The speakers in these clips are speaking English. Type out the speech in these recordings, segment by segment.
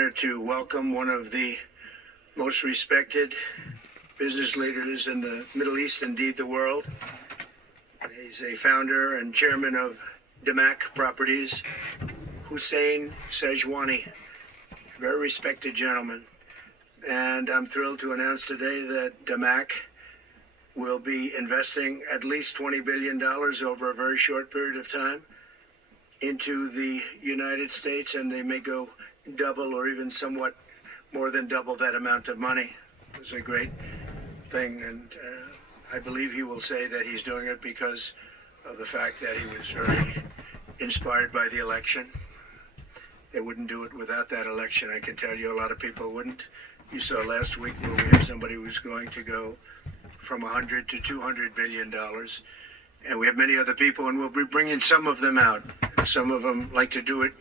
honor to welcome one of the most respected business leaders in the Middle East, indeed the world. He's a founder and chairman of Damac Properties, Hussein Sajwani, very respected gentleman. And I'm thrilled to announce today that Damac will be investing at least $20 billion over a very short period of time into the United States, and they may go double or even somewhat more than double that amount of money. It's a great thing, and I believe he will say that he's doing it because of the fact that he was very inspired by the election. They wouldn't do it without that election, I can tell you. A lot of people wouldn't. You saw last week where we had somebody who was going to go from 100 to $200 billion. And we have many other people, and we'll be bringing some of them out. Some of them like to do it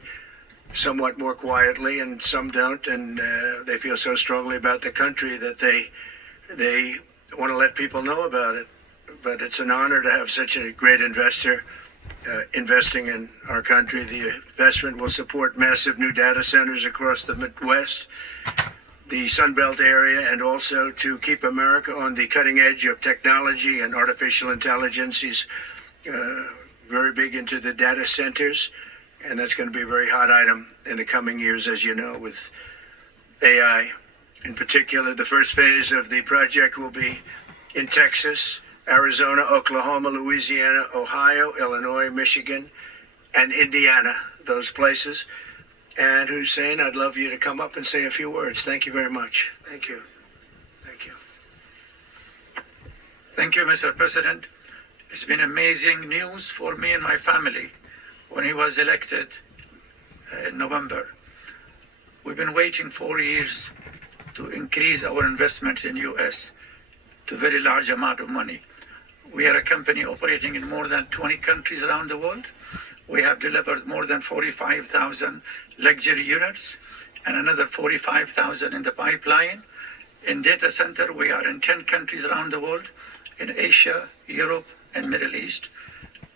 somewhat more quietly, and some don't, and they feel so strongly about the country that they want to let people know about it. But it's an honor to have such a great investor investing in our country. The investment will support massive new data centers across the Midwest, the Sun Belt area, and also to keep America on the cutting edge of technology and artificial intelligence. He's very big into the data centers, and that's going to be a very hot item in the coming years, as you know, with AI. In particular, the first phase of the project will be in Texas, Arizona, Oklahoma, Louisiana, Ohio, Illinois, Michigan, and Indiana, those places. And Hussein, I'd love you to come up and say a few words. Thank you very much. Thank you. Thank you. Thank you, Mr. President. It's been amazing news for me and my family when he was elected in November. We've been waiting 4 years to increase our investments in U.S. to a very large amount of money. We are a company operating in more than 20 countries around the world. We have delivered more than 45,000 luxury units and another 45,000 in the pipeline. In data center, we are in 10 countries around the world, in Asia, Europe, and Middle East.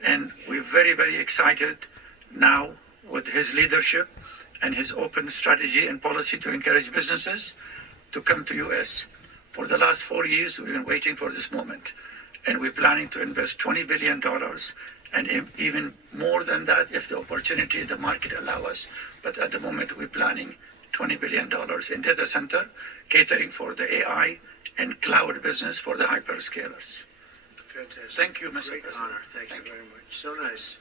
And we're very, very excited now with his leadership and his open strategy and policy to encourage businesses to come to U.S. For the last 4 years, we've been waiting for this moment. And we're planning to invest $20 billion and even more than that if the opportunity, the market allow us. But at the moment, we're planning $20 billion in data center, catering for the AI and cloud business for the hyperscalers. Fantastic. Thank you, Mr. Great President. honor. Thank you very much. So nice.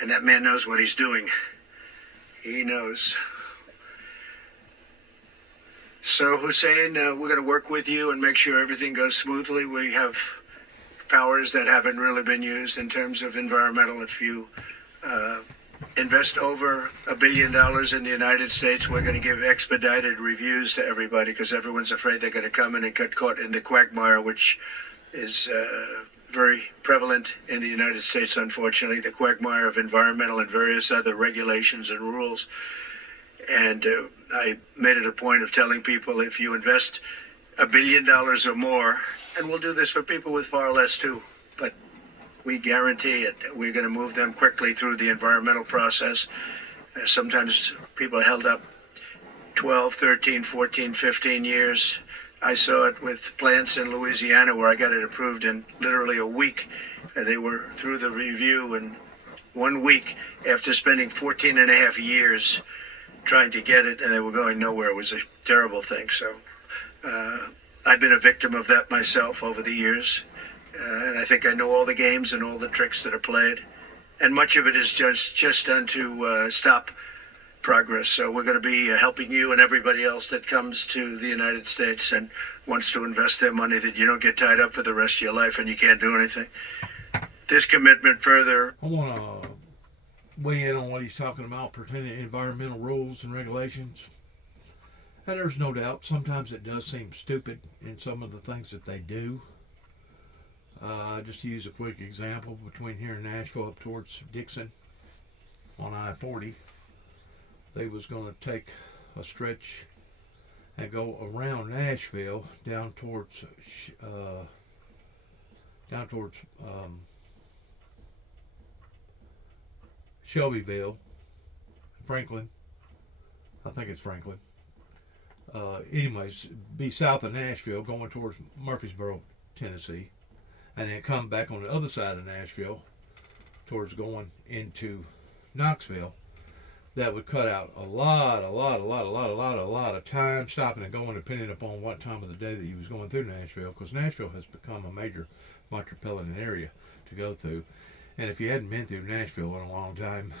And that man knows what he's doing. He knows. So, Hussein, we're going to work with you and make sure everything goes smoothly. We have powers that haven't really been used in terms of environmental. If you invest over $1 billion in the United States, we're going to give expedited reviews to everybody because everyone's afraid they're going to come in and get caught in the quagmire, which is very prevalent in the United States, unfortunately, the quagmire of environmental and various other regulations and rules. And I made it a point of telling people if you invest $1 billion or more, and we'll do this for people with far less too, but we guarantee it. We're going to move them quickly through the environmental process. Sometimes people are held up 12, 13, 14, 15 years. I saw it with plants in Louisiana where I got it approved in literally a week. They were through the review in 1 week after spending 14 and a half years trying to get it, and they were going nowhere. It was a terrible thing. So I've been a victim of that myself over the years. And I think I know all the games and all the tricks that are played. And much of it is just done to stop progress. So we're going to be helping you and everybody else that comes to the United States and wants to invest their money, that you don't get tied up for the rest of your life and you can't do anything. This commitment further. I want to weigh in on what he's talking about pertaining to environmental rules and regulations. And there's no doubt sometimes it does seem stupid in some of the things that they do. Just to use a quick example, between here and Nashville up towards Dixon on I-40, they was going to take a stretch and go around Nashville down towards Shelbyville, Franklin. I think it's Franklin. Anyways, be south of Nashville, going towards Murfreesboro, Tennessee, and then come back on the other side of Nashville, towards going into Knoxville. That would cut out a lot of time stopping and going, depending upon what time of the day that you was going through Nashville, because Nashville has become a major metropolitan area to go through. And if you hadn't been through Nashville in a long time,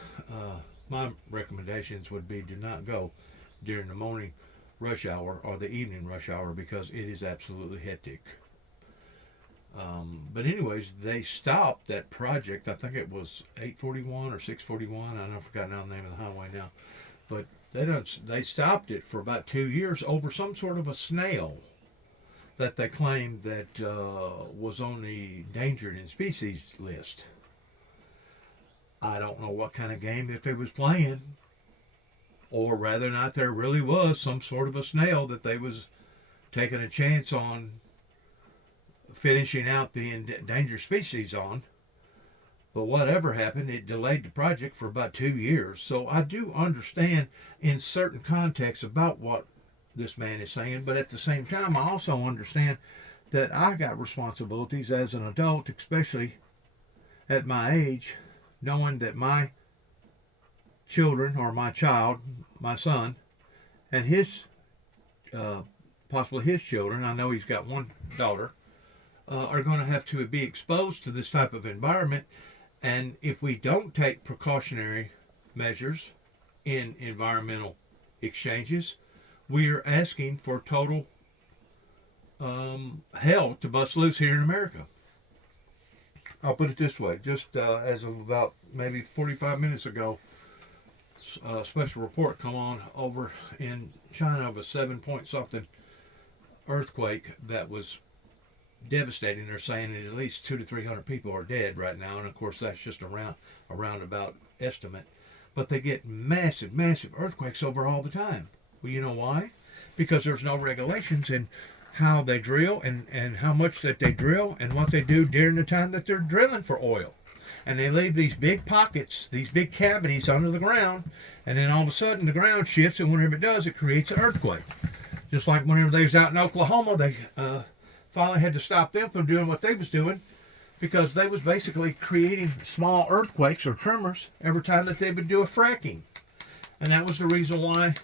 my recommendations would be do not go during the morning rush hour or the evening rush hour, because it is absolutely hectic. But anyways, they stopped that project. I think it was 841 or 641. I don't forgot now the name of the highway now. But they stopped it for about 2 years over some sort of a snail that they claimed that was on the endangered and species list. I don't know what kind of game that they was playing, or whether or not there really was some sort of a snail that they was taking a chance on finishing out the endangered species on. But whatever happened, it delayed the project for about 2 years. So I do understand in certain contexts about what this man is saying, but at the same time, I also understand that I got responsibilities as an adult, especially at my age, knowing that my children, or my child, my son, and his, possibly his children, I know he's got one daughter, are going to have to be exposed to this type of environment. And if we don't take precautionary measures in environmental exchanges, we are asking for total hell to bust loose here in America. I'll put it this way. Just as of about maybe 45 minutes ago, a special report come on over in China of a 7-point something earthquake that was devastating. They're saying that at least 200 to 300 people are dead right now, and of course that's just a roundabout estimate. But they get massive earthquakes over all the time. Well, you know why? Because there's no regulations in how they drill and how much that they drill and what they do during the time that they're drilling for oil. And they leave these big pockets, these big cavities under the ground, and then all of a sudden the ground shifts, and whenever it does, it creates an earthquake. Just like whenever they was out in Oklahoma, they finally had to stop them from doing what they was doing, because they was basically creating small earthquakes or tremors every time that they would do a fracking. And that was the reason why,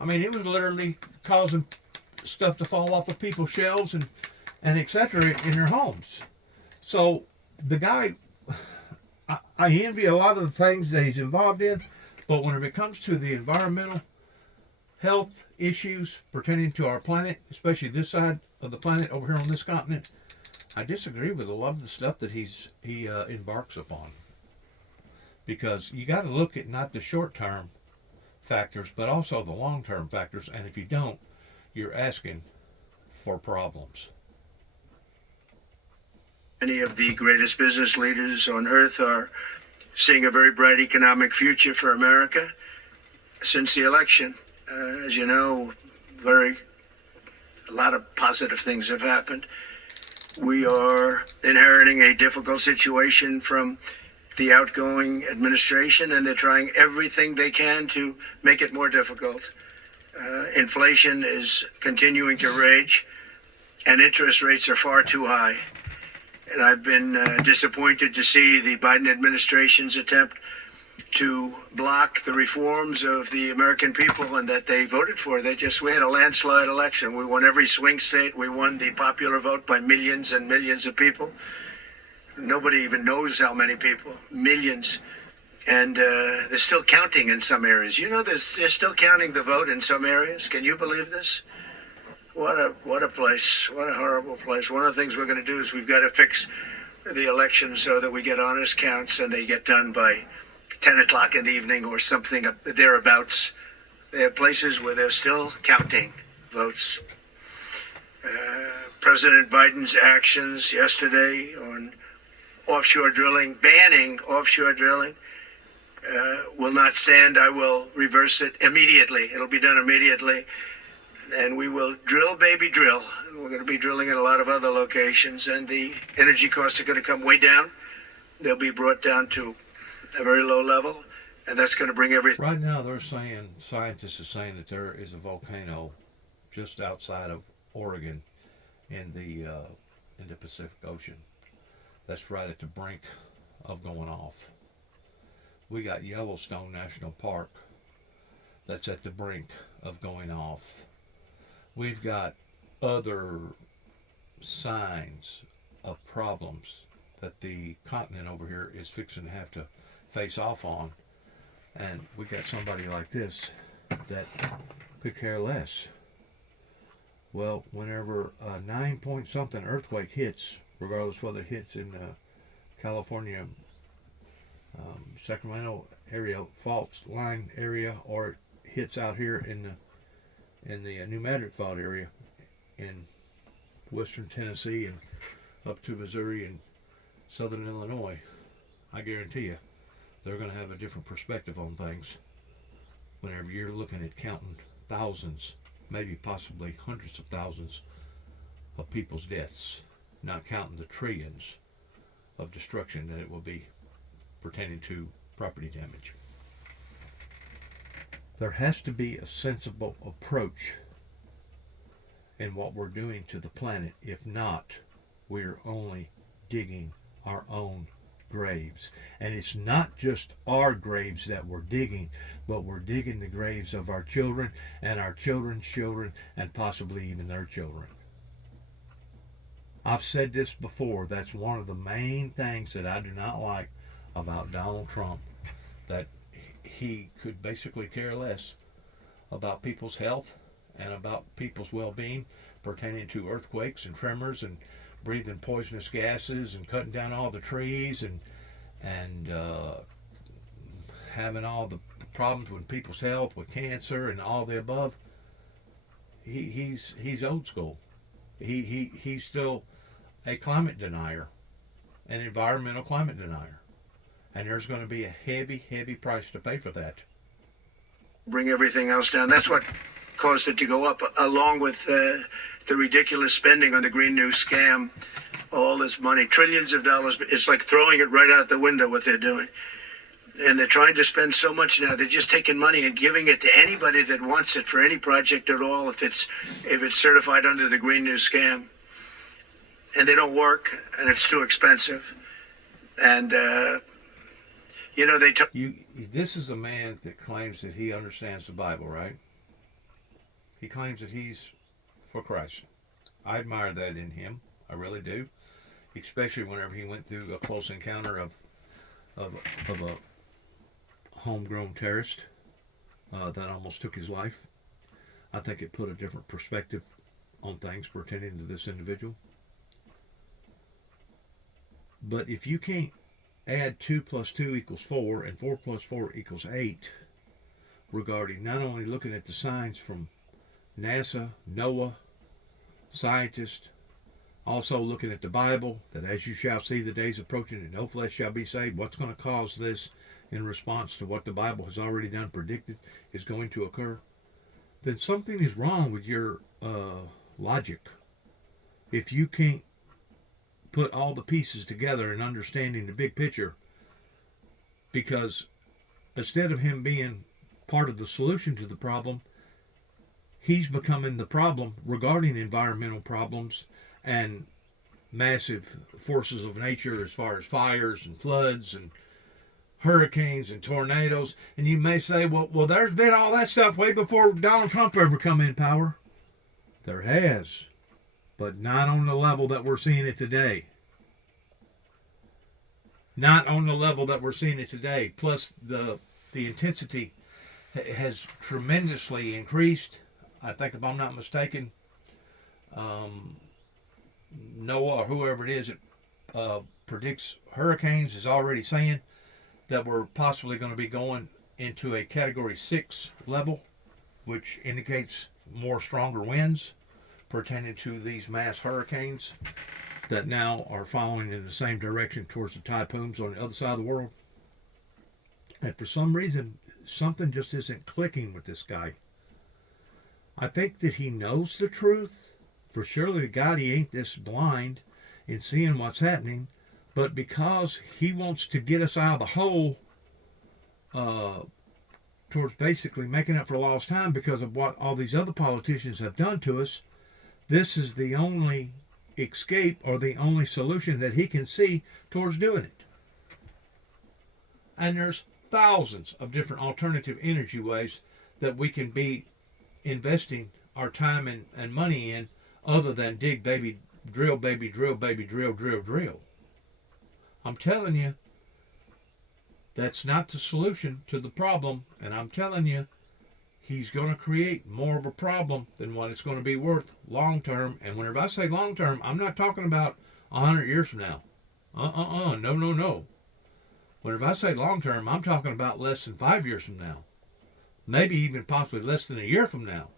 I mean, it was literally causing stuff to fall off of people's shelves and etc. in their homes. So the guy, I envy a lot of the things that he's involved in, but when it comes to the environmental health issues pertaining to our planet, especially this side of the planet over here on this continent, I disagree with a lot of the stuff that he embarks upon. Because you got to look at not the short-term factors, but also the long-term factors, and if you don't, you're asking for problems. Many of the greatest business leaders on earth are seeing a very bright economic future for America since the election. As you know, a lot of positive things have happened. We are inheriting a difficult situation from the outgoing administration, and they're trying everything they can to make it more difficult. Inflation is continuing to rage, and interest rates are far too high. And I've been disappointed to see the Biden administration's attempt to block the reforms of the American people and that they voted for. We had a landslide election. We won every swing state. We won the popular vote by millions and millions of people. Nobody even knows how many people, millions. And they're still counting in some areas. You know, they're still counting the vote in some areas. Can you believe this? What a place. What a horrible place. One of the things we're going to do is we've got to fix the election so that we get honest counts and they get done by 10 o'clock in the evening or something thereabouts. There are places where they're still counting votes. President Biden's actions yesterday on offshore drilling, banning offshore drilling, will not stand. I will reverse it immediately. It'll be done immediately. And we will drill, baby, drill. We're going to be drilling in a lot of other locations, and the energy costs are going to come way down. They'll be brought down to a very low level. and that's going to bring everything. Right now, scientists are saying that there is a volcano just outside of Oregon in the Pacific Ocean. That's right at the brink of going off. We got Yellowstone National Park that's at the brink of going off. We've got other signs of problems that the continent over here is fixing to have to face off on. And we got somebody like this that could care less. Well, whenever a 9 point something earthquake hits, regardless whether it hits in California, Sacramento area, fault line area, or it hits out here in the New Madrid fault area in western Tennessee and up to Missouri and southern Illinois, I guarantee you they're going to have a different perspective on things whenever you're looking at counting thousands, maybe possibly hundreds of thousands of people's deaths, not counting the trillions of destruction that it will be pertaining to property damage. There has to be a sensible approach in what we're doing to the planet. If not, we're only digging our own graves. And it's not just our graves that we're digging, but we're digging the graves of our children and our children's children and possibly even their children. I've said this before. That's one of the main things that I do not like about Donald Trump, that he could basically care less about people's health and about people's well-being pertaining to earthquakes and tremors and breathing poisonous gases and cutting down all the trees and having all the problems with people's health, with cancer and all the above. He's old school. He's still a climate denier, an environmental climate denier, and there's going to be a heavy price to pay for that. Bring everything else down. That's what caused it to go up, along with the ridiculous spending on the Green New scam. All this money, trillions of dollars. It's like throwing it right out the window, what they're doing. And they're trying to spend so much now. They're just taking money and giving it to anybody that wants it for any project at all, if it's certified under the Green New scam. And they don't work, and it's too expensive. And This is a man that claims that he understands the Bible, right? He claims that he's for Christ. I admire that in him. I really do. Especially whenever he went through a close encounter of a homegrown terrorist that almost took his life. I think it put a different perspective on things pertaining to this individual. But if you can't add 2 + 2 = 4 and 4 + 4 = 8, regarding not only looking at the signs from NASA, NOAA, scientists, also looking at the Bible, that as you shall see the days approaching and no flesh shall be saved, what's going to cause this in response to what the Bible has already done predicted is going to occur, then something is wrong with your logic. If you can't put all the pieces together and understanding the big picture, because instead of him being part of the solution to the problem, he's becoming the problem regarding environmental problems and massive forces of nature as far as fires and floods and hurricanes and tornadoes. And you may say, well, there's been all that stuff way before Donald Trump ever come in power. There has, but not on the level that we're seeing it today. Not on the level that we're seeing it today. Plus, the intensity has tremendously increased. I think, if I'm not mistaken, NOAA or whoever it is that predicts hurricanes is already saying that we're possibly going to be going into a Category 6 level, which indicates more stronger winds pertaining to these mass hurricanes that now are following in the same direction towards the typhoons on the other side of the world. And for some reason, something just isn't clicking with this guy. I think that he knows the truth. For surely to God, he ain't this blind in seeing what's happening. But because he wants to get us out of the hole towards basically making up for lost time because of what all these other politicians have done to us. This is the only escape or the only solution that he can see towards doing it. And there's thousands of different alternative energy ways that we can be investing our time and money in other than dig, baby, drill, baby, drill, baby, drill, drill, drill. I'm telling you, that's not the solution to the problem. And I'm telling you, he's going to create more of a problem than what it's going to be worth long term. And whenever I say long term, I'm not talking about 100 years from now. No. Whenever I say long term, I'm talking about less than 5 years from now. Maybe even possibly less than a year from now.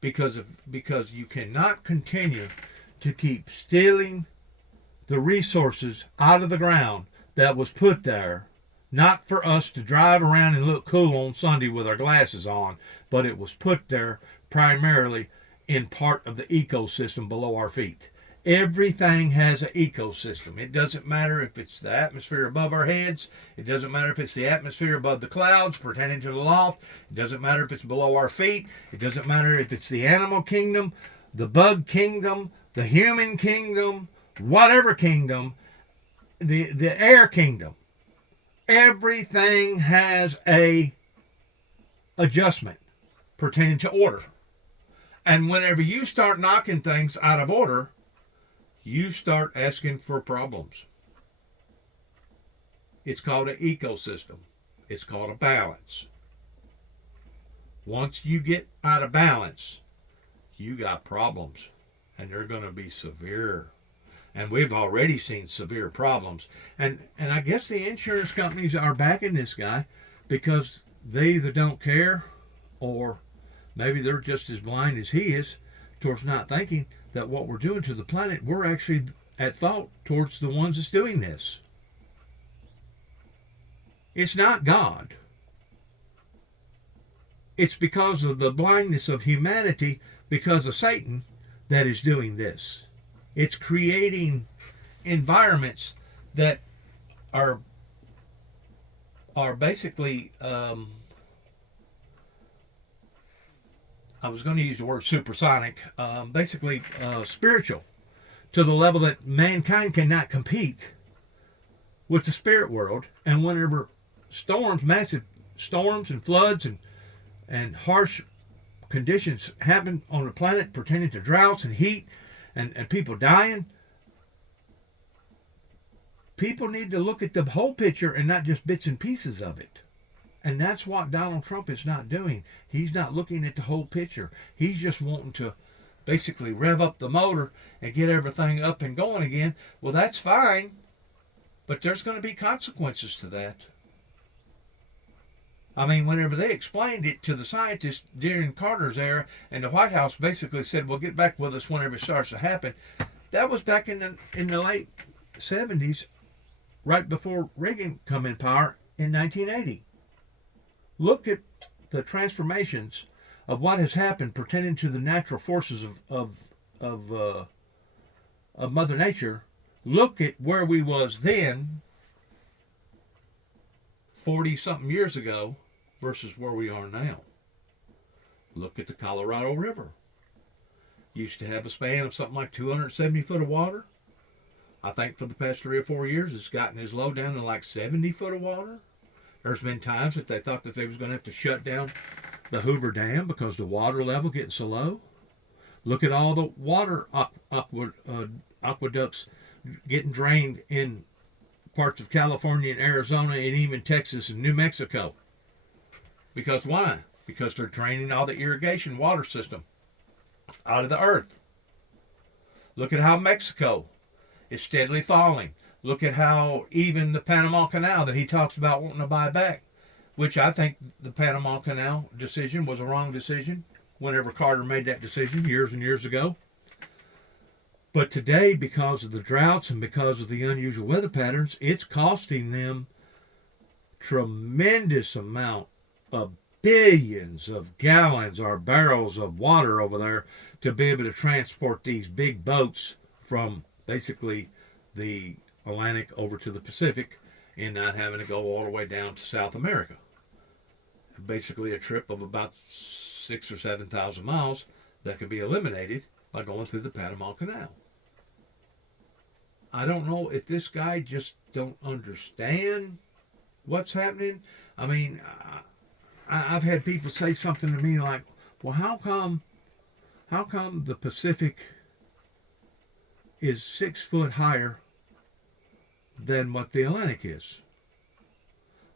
Because you cannot continue to keep stealing the resources out of the ground that was put there, not for us to drive around and look cool on Sunday with our glasses on, but it was put there primarily in part of the ecosystem below our feet. Everything has an ecosystem. It doesn't matter if it's the atmosphere above our heads. It doesn't matter if it's the atmosphere above the clouds pertaining to the loft. It doesn't matter if it's below our feet. It doesn't matter if it's the animal kingdom, the bug kingdom, the human kingdom, whatever kingdom, the air kingdom. Everything has a adjustment pertaining to order. And whenever you start knocking things out of order, you start asking for problems. It's called an ecosystem. It's called a balance. Once you get out of balance, you got problems. And they're going to be severe. And we've already seen severe problems. And I guess the insurance companies are backing this guy because they either don't care or maybe they're just as blind as he is towards not thinking that what we're doing to the planet, we're actually at fault towards the ones that's doing this. It's not God. It's because of the blindness of humanity, because of Satan, that is doing this. It's creating environments that are basically, I was going to use the word supersonic, basically spiritual, to the level that mankind cannot compete with the spirit world. And whenever storms, massive storms and floods and harsh conditions happen on the planet pertaining to droughts and heat and people dying, people need to look at the whole picture and not just bits and pieces of it. And that's what Donald Trump is not doing. He's not looking at the whole picture. He's just wanting to basically rev up the motor and get everything up and going again. Well, that's fine, but there's going to be consequences to that. I mean, whenever they explained it to the scientists during Carter's era, and the White House basically said, well, get back with us whenever it starts to happen, that was back in the late 70s, right before Reagan come in power in 1980. Look at the transformations of what has happened pertaining to the natural forces of Mother Nature. Look at where we was then, 40-something years ago, versus where we are now. Look at the Colorado River. Used to have a span of something like 270 foot of water. I think for the past 3 or 4 years, it's gotten as low down to like 70 foot of water. There's been times that they thought that they was going to have to shut down the Hoover Dam because the water level getting so low. Look at all the water aqueducts getting drained in parts of California and Arizona and even Texas and New Mexico. Because why? Because they're draining all the irrigation water system out of the earth. Look at how Mexico is steadily falling. Look at how even the Panama Canal that he talks about wanting to buy back, which I think the Panama Canal decision was a wrong decision whenever Carter made that decision years and years ago. But today, because of the droughts and because of the unusual weather patterns, it's costing them tremendous amount of billions of gallons or barrels of water over there to be able to transport these big boats from basically the Atlantic over to the Pacific and not having to go all the way down to South America. basically a trip of about 6 or 7 thousand miles that could be eliminated by going through the Panama Canal. I don't know if this guy just don't understand what's happening. I mean, I've had people say something to me like, well, how come the Pacific is 6 foot higher than what the Atlantic is?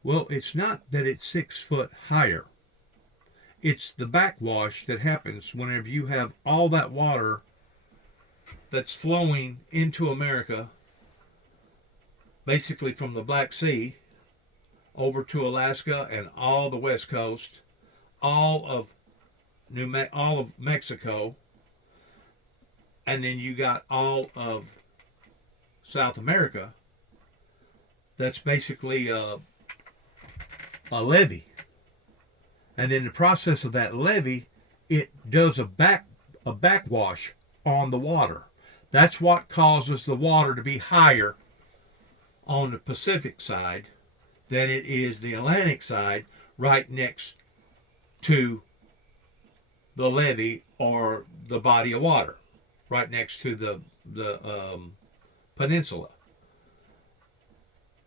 Well, it's not that it's 6 foot higher. It's the backwash that happens whenever you have all that water that's flowing into America, basically from the Black Sea over to Alaska and all the West Coast, all of Mexico, and then you got all of South America. That's basically a levee, and in the process of that levee, it does a backwash on the water. That's what causes the water to be higher on the Pacific side than it is the Atlantic side, right next to the levee or the body of water, right next to the peninsula.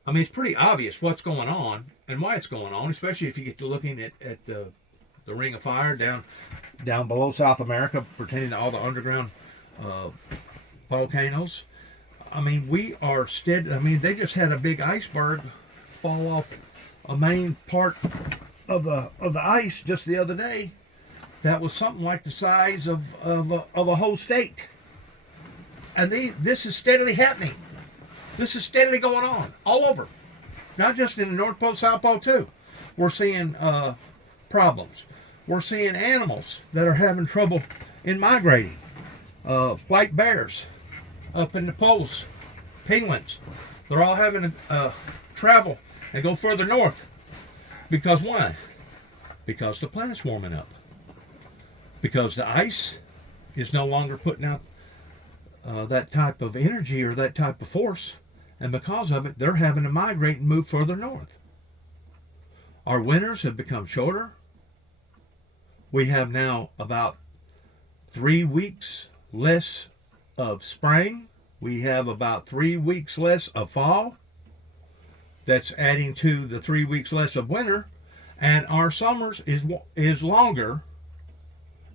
I mean, it's pretty obvious what's going on and why it's going on, especially if you get to looking at the Ring of Fire down below South America, pertaining to all the underground volcanoes. I mean, we are steady. I mean, they just had a big iceberg fall off a main part of the ice just the other day. That was something like the size of a whole state. And this is steadily happening. This is steadily going on all over, not just in the North Pole, South Pole too. We're seeing problems. We're seeing animals that are having trouble in migrating. White bears up in the poles, penguins. They're all having to travel and go further north. Because why? Because the planet's warming up. Because the ice is no longer putting out that type of energy or that type of force. And because of it, they're having to migrate and move further north. Our winters have become shorter. We have now about 3 weeks less of spring. We have about 3 weeks less of fall. That's adding to the 3 weeks less of winter. And our summers is longer,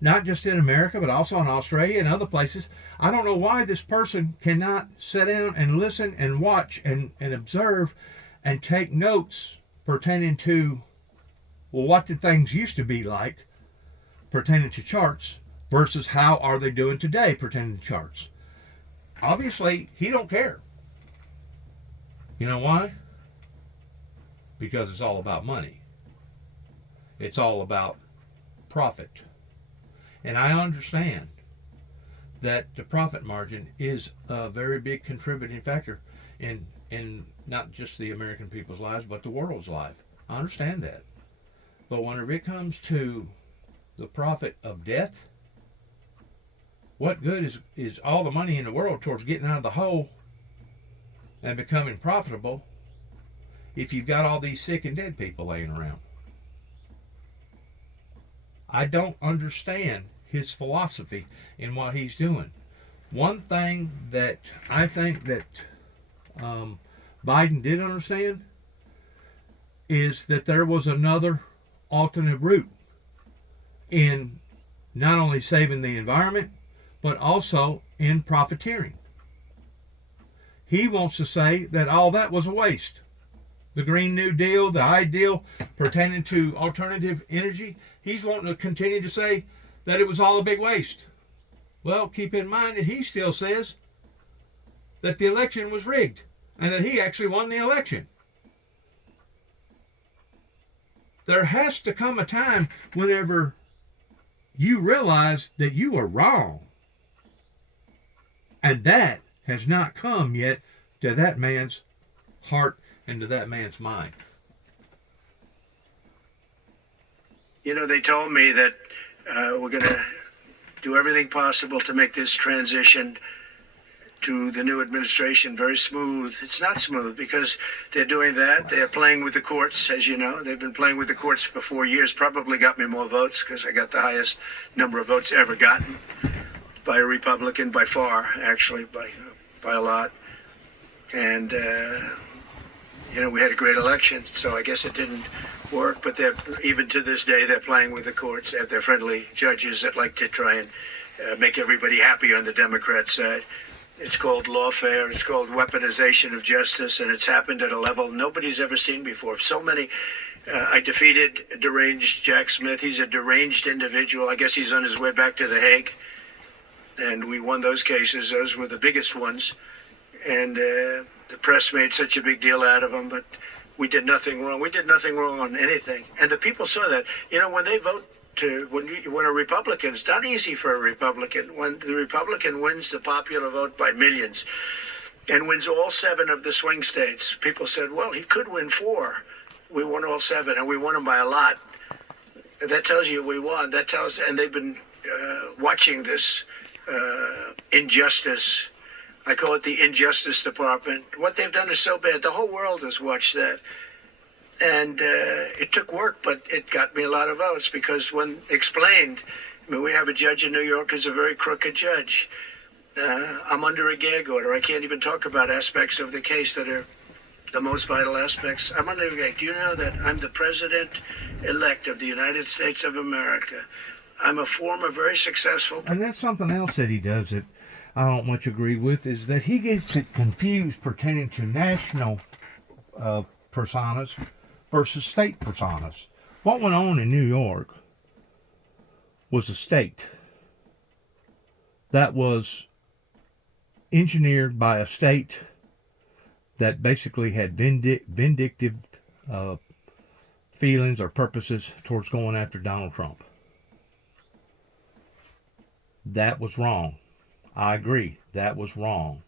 not just in America, but also in Australia and other places. I don't know why this person cannot sit down and listen and watch and observe and take notes pertaining to, well, what did things used to be like pertaining to charts versus how are they doing today pertaining to charts. Obviously, he don't care. You know why? Because it's all about money. It's all about profit. And I understand that the profit margin is a very big contributing factor in not just the American people's lives, but the world's life. I understand that. But whenever it comes to the profit of death, what good is all the money in the world towards getting out of the hole and becoming profitable if you've got all these sick and dead people laying around? I don't understand his philosophy in what he's doing. One thing that I think that Biden did understand is that there was another alternate route in not only saving the environment, but also in profiteering. He wants to say that all that was a waste. The Green New Deal, the ideal pertaining to alternative energy, he's wanting to continue to say that it was all a big waste. Well, keep in mind that he still says that the election was rigged and that he actually won the election. There has to come a time whenever you realize that you are wrong. And that has not come yet to that man's heart and to that man's mind. You know, they told me that we're going to do everything possible to make this transition to the new administration very smooth. It's not smooth because they're doing that. They're playing with the courts, as you know. They've been playing with the courts for 4 years. Probably got me more votes because I got the highest number of votes ever gotten by a Republican, by far, actually, by a lot. And we had a great election, so I guess it didn't work. But even to this day, they're playing with the courts. They're friendly judges that like to try and make everybody happy on the Democrat side. It's called lawfare. It's called weaponization of justice, and it's happened at a level nobody's ever seen before. So many. I defeated deranged Jack Smith. He's a deranged individual. I guess he's on his way back to The Hague. And we won those cases. Those were the biggest ones. And the press made such a big deal out of them, but we did nothing wrong. We did nothing wrong on anything. And the people saw that. When they vote when a Republican, it's not easy for a Republican. When the Republican wins the popular vote by millions and wins all 7 of the swing states, people said, well, he could win 4. We won all 7, and we won them by a lot. That tells you we won. And they've been watching this injustice. I call it the Injustice Department. What they've done is so bad. The whole world has watched that. And it took work, but it got me a lot of votes because when explained, we have a judge in New York who's a very crooked judge. I'm under a gag order. I can't even talk about aspects of the case that are the most vital aspects. I'm under a gag. Do you know that I'm the president-elect of the United States of America? I'm a former very successful... And that's something else that he does that I don't much agree with, is that he gets it confused pertaining to national personas versus state personas. What went on in New York was a state that was engineered by a state that basically had vindictive feelings or purposes towards going after Donald Trump. That was wrong. I agree, that was wrong,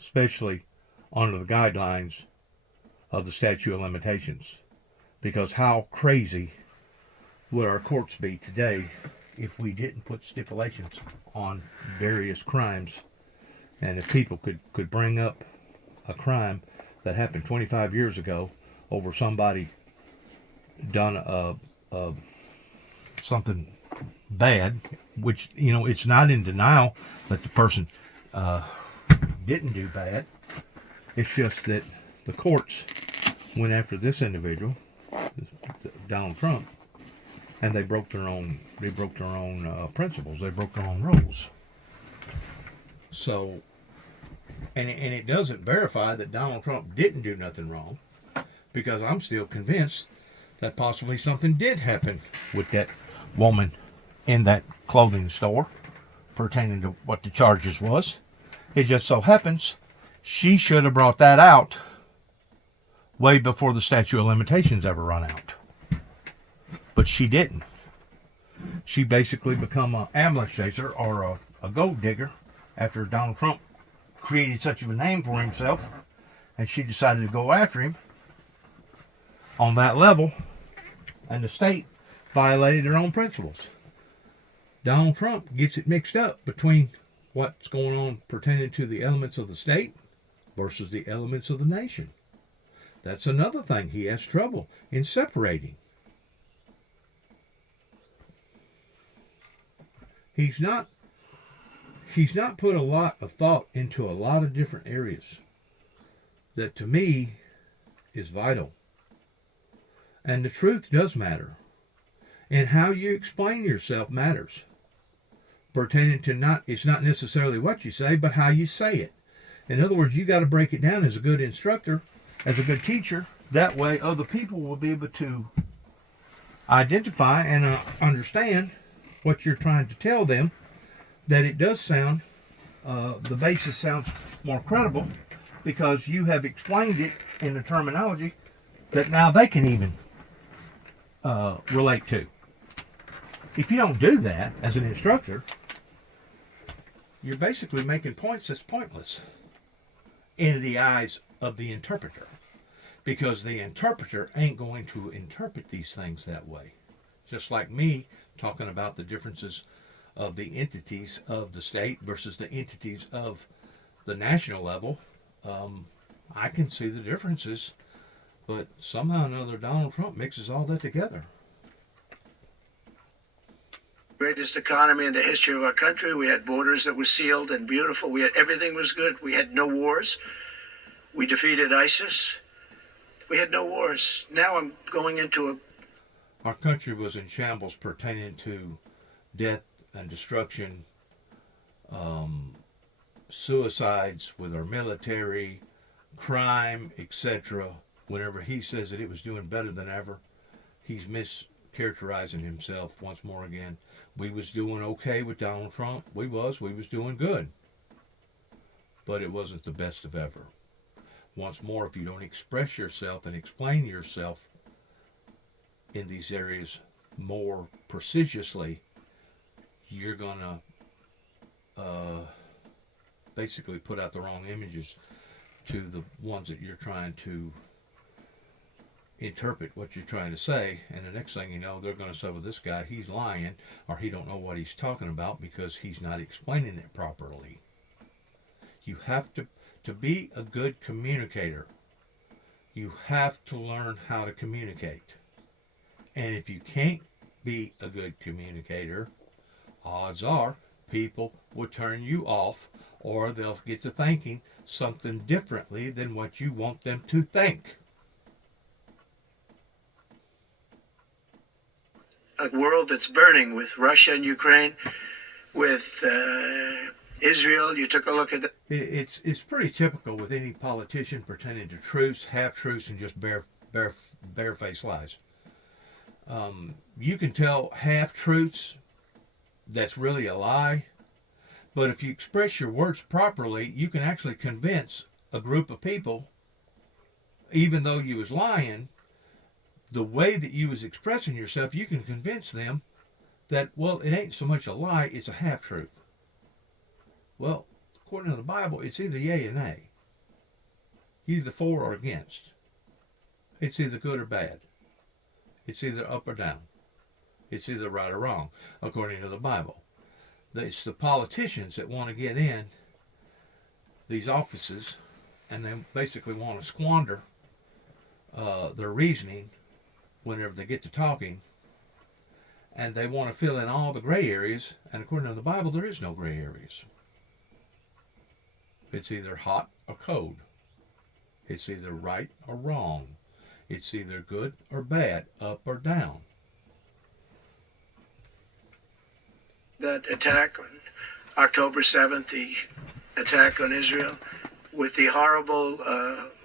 especially under the guidelines of the statute of limitations. Because how crazy would our courts be today if we didn't put stipulations on various crimes, and if people could bring up a crime that happened 25 years ago over somebody done something bad, which, it's not in denial that the person didn't do bad. It's just that the courts went after this individual, Donald Trump, and they broke their own principles. They broke their own rules. So, and it doesn't verify that Donald Trump didn't do nothing wrong, because I'm still convinced that possibly something did happen with that woman in that clothing store pertaining to what the charges was. It just so happens she should have brought that out way before the statute of limitations ever run out. But she didn't. She basically become an ambulance chaser or a gold digger after Donald Trump created such of a name for himself, and she decided to go after him on that level, and the state violated their own principles. Donald Trump gets it mixed up between what's going on pertaining to the elements of the state versus the elements of the nation. That's another thing he has trouble in separating. He's not put a lot of thought into a lot of different areas that to me is vital. And the truth does matter. And how you explain yourself matters. Pertaining to it's not necessarily what you say, but how you say it. In other words, you got to break it down as a good instructor, as a good teacher. That way other people will be able to identify and understand what you're trying to tell them, that it does sound, the basis sounds more credible because you have explained it in the terminology that now they can even relate to. If you don't do that as an instructor, you're basically making points that's pointless in the eyes of the interpreter, because the interpreter ain't going to interpret these things that way. Just like me talking about the differences of the entities of the state versus the entities of the national level, I can see the differences, but somehow or another Donald Trump mixes all that together. Greatest economy in the history of our country. We had borders that were sealed and beautiful. We had everything was good. We had no wars. We defeated ISIS. We had no wars. Now I'm going into Our country was in shambles pertaining to death and destruction, suicides with our military, crime, etc. Whenever he says that it was doing better than ever, he's mischaracterizing himself once more again. We was doing okay with Donald Trump. We was doing good. But it wasn't the best of ever. Once more, if you don't express yourself and explain yourself in these areas more precisely, you're gonna basically put out the wrong images to the ones that you're trying to interpret what you're trying to say, and the next thing you know, they're going to say, well, this guy, he's lying, or he don't know what he's talking about because he's not explaining it properly. You have to be a good communicator, you have to learn how to communicate. And if you can't be a good communicator, odds are people will turn you off, or they'll get to thinking something differently than what you want them to think. a world that's burning with Russia and Ukraine, with Israel. You took a look at that. It's pretty typical with any politician pertaining to truths, half truths, and just barefaced lies. You can tell half truths that's really a lie, but if you express your words properly, you can actually convince a group of people, even though you was lying, the way that you was expressing yourself, you can convince them that, well, it ain't so much a lie, it's a half-truth. Well, according to the Bible, it's either yay or nay. Either for or against. It's either good or bad. It's either up or down. It's either right or wrong, according to the Bible. It's the politicians that want to get in these offices, and they basically want to squander their reasoning whenever they get to talking, and they want to fill in all the gray areas, and according to the Bible, there is no gray areas. It's either hot or cold. It's either right or wrong. It's either good or bad, up or down. That attack on October 7th, the attack on Israel, with the horrible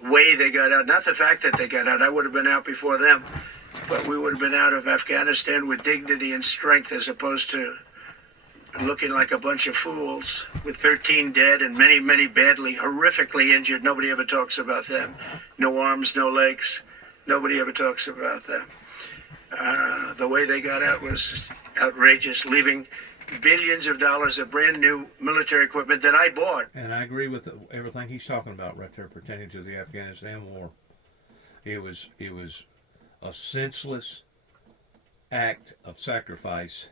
way they got out. Not the fact that they got out. I would have been out before them. But we would have been out of Afghanistan with dignity and strength, as opposed to looking like a bunch of fools with 13 dead and many, many badly, horrifically injured. Nobody ever talks about them. No arms, no legs. Nobody ever talks about them. The way they got out was outrageous, leaving billions of dollars of brand new military equipment that I bought. And I agree with everything he's talking about right there pertaining to the Afghanistan war. It was a senseless act of sacrifice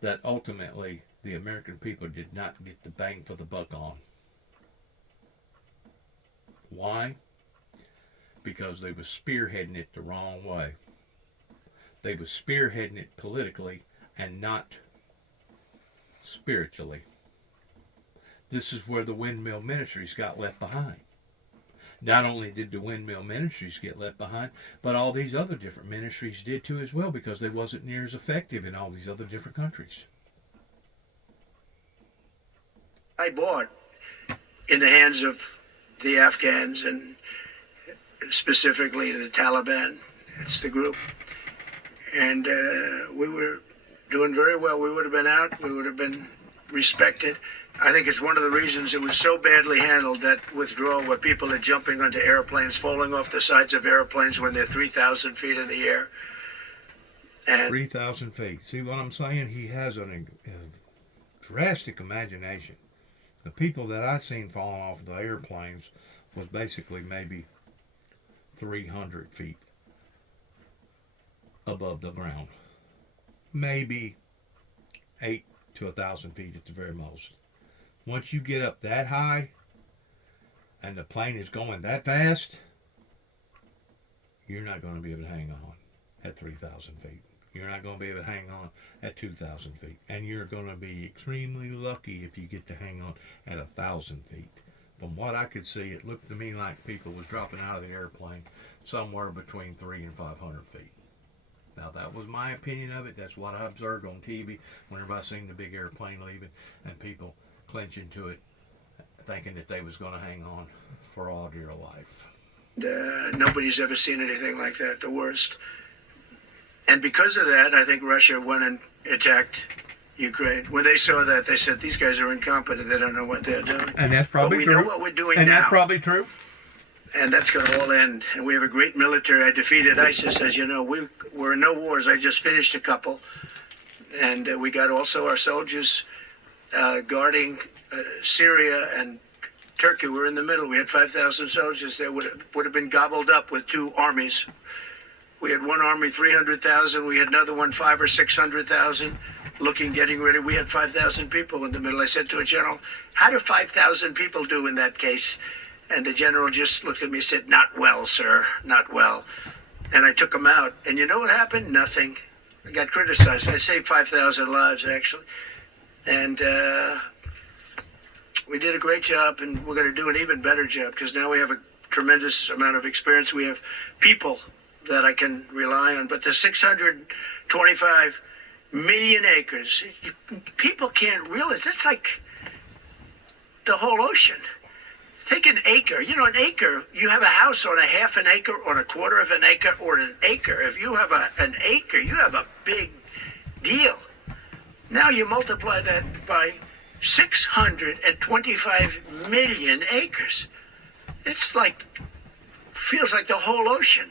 that ultimately the American people did not get the bang for the buck on. Why? Because they were spearheading it the wrong way. They were spearheading it politically and not spiritually. This is where the windmill ministries got left behind. Not only did the windmill ministries get left behind, but all these other different ministries did too as well, because they wasn't near as effective in all these other different countries. I bought in the hands of the Afghans, and specifically the Taliban. It's the group. And we were doing very well. We would have been out. We would have been respected. I think it's one of the reasons it was so badly handled, that withdrawal, where people are jumping onto airplanes, falling off the sides of airplanes when they're 3,000 feet in the air. And 3,000 feet. See what I'm saying? He has a drastic imagination. The people that I've seen falling off the airplanes was basically maybe 300 feet above the ground. Maybe 8 to 1,000 feet at the very most. once you get up that high and the plane is going that fast, you're not going to be able to hang on at 3,000 feet. You're not going to be able to hang on at 2,000 feet. And you're going to be extremely lucky if you get to hang on at 1,000 feet. From what I could see, it looked to me like people was dropping out of the airplane somewhere between 300 and 500 feet. Now, that was my opinion of it. That's what I observed on TV whenever I seen the big airplane leaving and people clinching to it, thinking that they was going to hang on for all dear life. Nobody's ever seen anything like that, the worst. And because of that, I think Russia went and attacked Ukraine. When they saw that, they said, these guys are incompetent. They don't know what they're doing. And that's probably but we true. know what we're doing and now. that's probably true. And that's going to all end. And we have a great military. I defeated ISIS, as you know. We're in no wars. I just finished a couple. And we got also our soldiers guarding Syria and Turkey. We're in the middle. We had 5,000 soldiers there. Would have been gobbled up with two armies. We had one army, 300,000. We had another one, 500,000 or 600,000. Getting ready. We had 5,000 people in the middle. I said to a general, how do 5,000 people do in that case? And the general just looked at me and said, not well, sir, not well. And I took him out. And you know what happened? Nothing. I got criticized. I saved 5,000 lives, actually. And we did a great job, and we're going to do an even better job because now we have a tremendous amount of experience. We have people that I can rely on. But the 625 million acres, people can't realize, that's like the whole ocean. Take an acre. An acre, you have a house on a half an acre, on a quarter of an acre, or an acre. If you have an acre, you have a big deal. Now you multiply that by 625 million acres. It's feels like the whole ocean.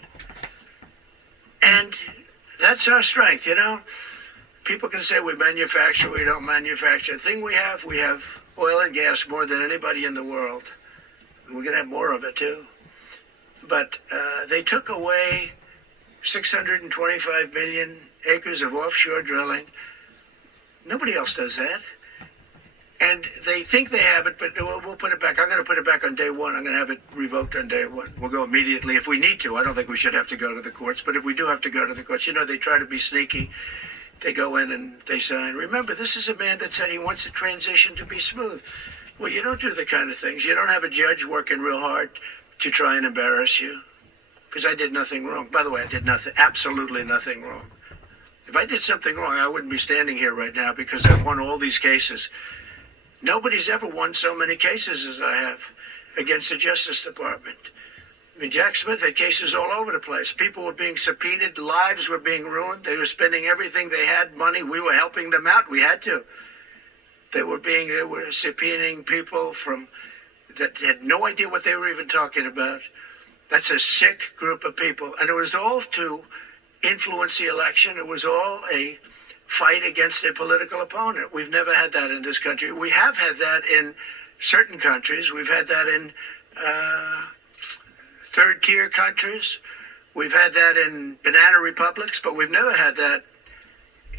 And that's our strength, People can say we manufacture, we don't manufacture. The thing we have oil and gas more than anybody in the world. We're going to have more of it, too. But they took away 625 million acres of offshore drilling. Nobody else does that. And they think they have it, but we'll put it back. I'm going to put it back on day one. I'm going to have it revoked on day one. We'll go immediately if we need to. I don't think we should have to go to the courts. But if we do have to go to the courts, they try to be sneaky. They go in and they sign. Remember, this is a man that said he wants the transition to be smooth. Well, you don't do the kind of things. You don't have a judge working real hard to try and embarrass you. Because I did nothing wrong. By the way, I did absolutely nothing wrong. If I did something wrong, I wouldn't be standing here right now because I've won all these cases. Nobody's ever won so many cases as I have against the Justice Department. I mean, Jack Smith had cases all over the place. People were being subpoenaed. Lives were being ruined. They were spending everything they had, money. We were helping them out. We had to. They were subpoenaing people that had no idea what they were even talking about. That's a sick group of people. And it was all to influence the election. It was all a fight against a political opponent. We've never had that in this country. We have had that in certain countries. We've had that in third-tier countries. We've had that in banana republics, but we've never had that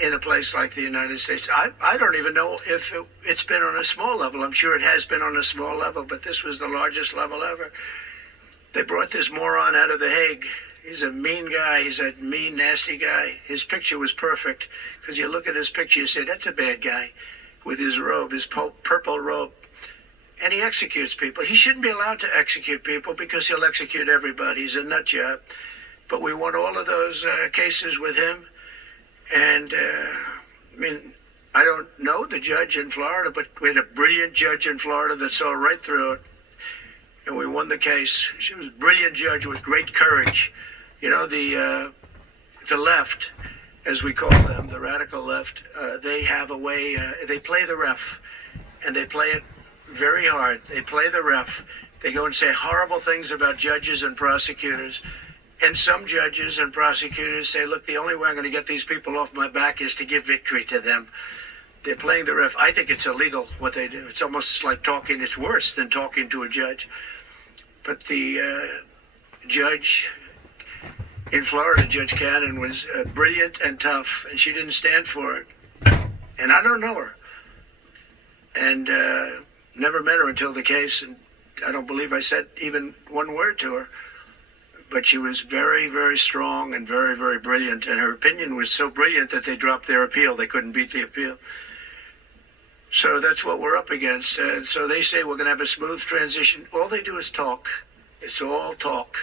in a place like the United States. I don't even know if it's been on a small level. I'm sure it has been on a small level, but this was the largest level ever. They brought this moron out of The Hague. He's a mean guy. He's a mean, nasty guy. His picture was perfect because you look at his picture, you say, that's a bad guy with his robe, his purple robe. And he executes people. He shouldn't be allowed to execute people because he'll execute everybody. He's a nut job. But we won all of those cases with him. And, I don't know the judge in Florida, but we had a brilliant judge in Florida that saw right through it. And we won the case. She was a brilliant judge with great courage. The left, as we call them, the radical left, they have a way, they play the ref. And they play it very hard. They play the ref. They go and say horrible things about judges and prosecutors. And some judges and prosecutors say, look, the only way I'm going to get these people off my back is to give victory to them. They're playing the ref. I think it's illegal what they do. It's almost like talking. It's worse than talking to a judge. But the judge in Florida, Judge Cannon, was brilliant and tough, and she didn't stand for it. And I don't know her. And never met her until the case, and I don't believe I said even one word to her. But she was very, very strong and very, very brilliant. And her opinion was so brilliant that they dropped their appeal. They couldn't beat the appeal. So that's what we're up against. So they say we're going to have a smooth transition. All they do is talk. It's all talk.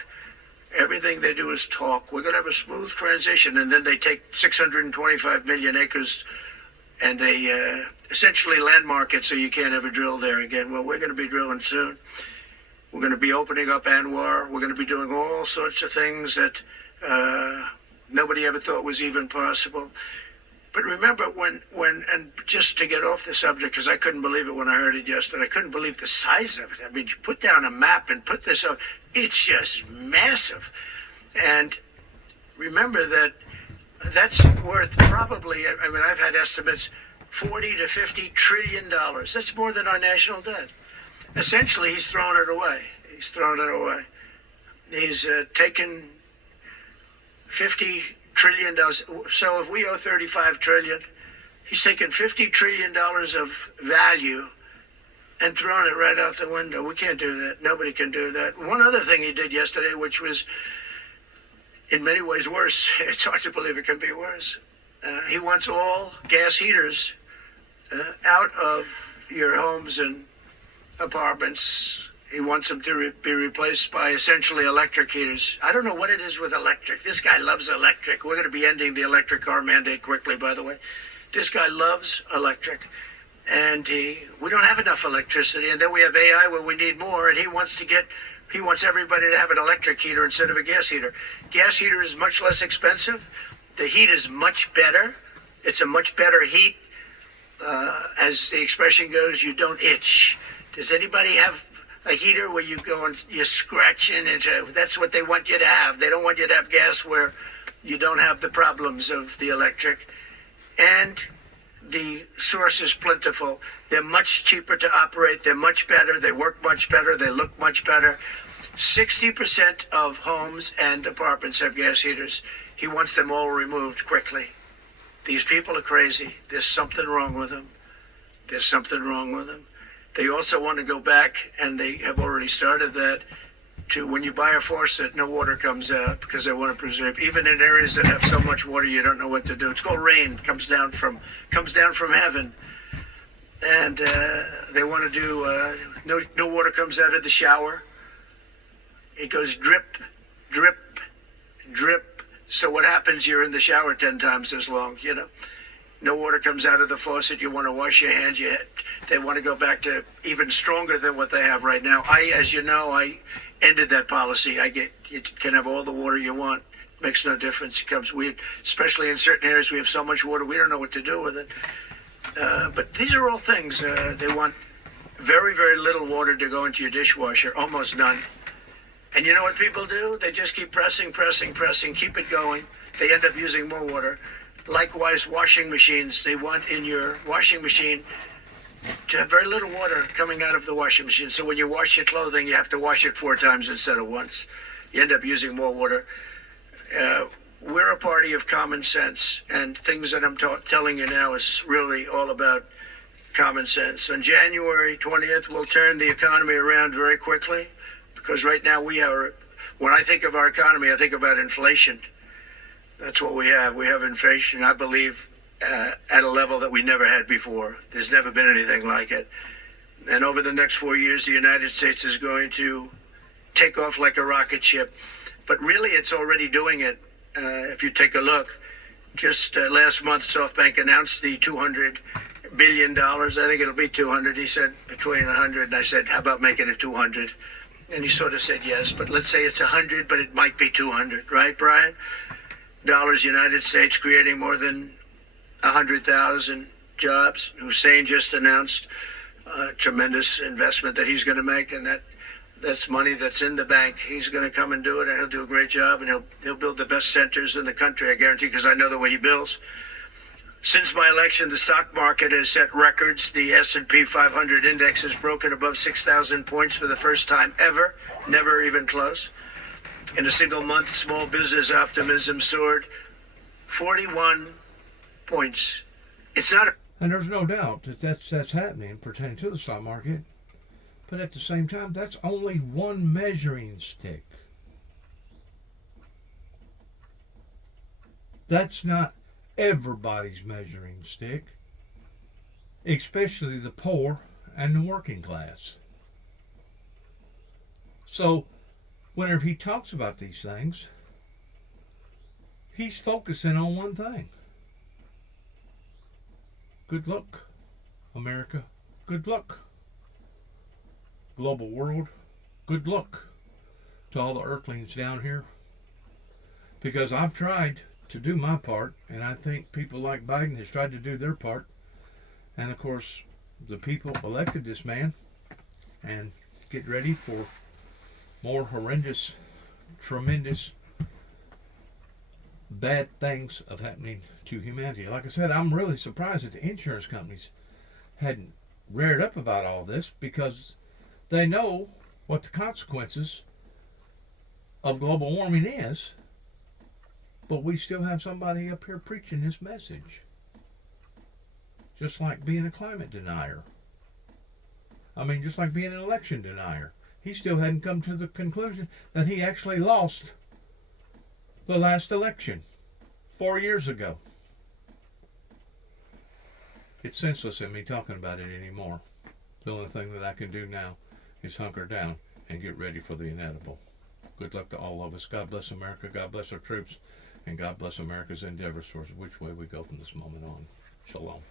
Everything they do is talk. We're going to have a smooth transition. And then they take 625 million acres and they essentially landmark it so you can't ever drill there again. Well, we're going to be drilling soon. We're going to be opening up Anwar. We're going to be doing all sorts of things that nobody ever thought was even possible. But remember and just to get off the subject, because I couldn't believe it when I heard it yesterday, I couldn't believe the size of it. I mean, you put down a map and put this up, it's just massive. And remember that that's worth probably, I mean, I've had estimates, 40 to 50 trillion dollars. That's more than our national debt. Essentially, he's thrown it away. He's thrown it away. He's taken $50 trillion. So if we owe $35 trillion, he's taken $50 trillion of value and thrown it right out the window. We can't do that. Nobody can do that. One other thing he did yesterday, which was in many ways worse. It's hard to believe it can be worse. He wants all gas heaters out of your homes and apartments. He wants them to be replaced by essentially electric heaters. I don't know what it is with electric. This guy loves electric. We're going to be ending the electric car mandate quickly, by the way. This guy loves electric. And we don't have enough electricity. And then we have AI where we need more. And he wants everybody to have an electric heater instead of a gas heater. Gas heater is much less expensive. The heat is much better. It's a much better heat. As the expression goes, you don't itch. Does anybody have a heater where you go and you're scratching? That's what they want you to have. They don't want you to have gas where you don't have the problems of the electric. And the source is plentiful. They're much cheaper to operate. They're much better. They work much better. They look much better. 60% of homes and apartments have gas heaters. He wants them all removed quickly. These people are crazy. There's something wrong with them. There's something wrong with them. They also want to go back, and they have already started that, to when you buy a faucet, no water comes out because they want to preserve. Even in areas that have so much water, you don't know what to do. It's called rain. It comes down from heaven, and they want to do no water comes out of the shower. It goes drip, drip, drip. So what happens? You're in the shower 10 times as long. You know, no water comes out of the faucet. You want to wash your hands. They want to go back to even stronger than what they have right now. As you know, I ended that policy. You can have all the water you want. Makes no difference. It comes weird, especially in certain areas. We have so much water, we don't know what to do with it. But these are all things. They want very, very little water to go into your dishwasher, almost none. And you know what people do? They just keep pressing, keep it going. They end up using more water. Likewise, washing machines. They want in your washing machine to have very little water coming out of the washing machine. So when you wash your clothing, you have to wash it 4 times instead of once. You end up using more water. We're a party of common sense, and things that I'm telling you now is really all about common sense. On January 20th, we'll turn the economy around very quickly, because right now when I think of our economy, I think about inflation. That's what we have. We have inflation, I believe, at a level that we never had before. There's never been anything like it. And over the next 4 years, the United States is going to take off like a rocket ship. But really, it's already doing it. If you take a look, just last month, SoftBank announced the $200 billion. I think it'll be 200. He said between 100, and I said, how about making it 200? And he sort of said yes, but let's say it's 100, but it might be 200, right, Brian? Dollars, United States, creating more than 100,000 jobs. Hussein just announced a tremendous investment that he's going to make, and that's money that's in the bank. He's going to come and do it, and he'll do a great job, and he'll build the best centers in the country, I guarantee, because I know the way he builds. Since my election, the stock market has set records. The S&P 500 index has broken above 6,000 points for the first time ever, never even close. In a single month, small business optimism soared 41 points. It's not And there's no doubt that that's happening pertaining to the stock market. But at the same time, that's only one measuring stick. That's not everybody's measuring stick, especially the poor and the working class. So, whenever he talks about these things, he's focusing on one thing. Good luck, America. Good luck. Global world, good luck to all the earthlings down here. Because I've tried to do my part, and I think people like Biden has tried to do their part. And of course, the people elected this man, and get ready for more horrendous, tremendous, bad things of happening to humanity. Like I said, I'm really surprised that the insurance companies hadn't reared up about all this, because they know what the consequences of global warming is, but we still have somebody up here preaching this message. Just like being a climate denier. I mean, just like being an election denier. He still hadn't come to the conclusion that he actually lost the last election 4 years ago. It's senseless in me talking about it anymore. The only thing that I can do now is hunker down and get ready for the inevitable. Good luck to all of us. God bless America. God bless our troops. And God bless America's endeavors towards which way we go from this moment on. Shalom.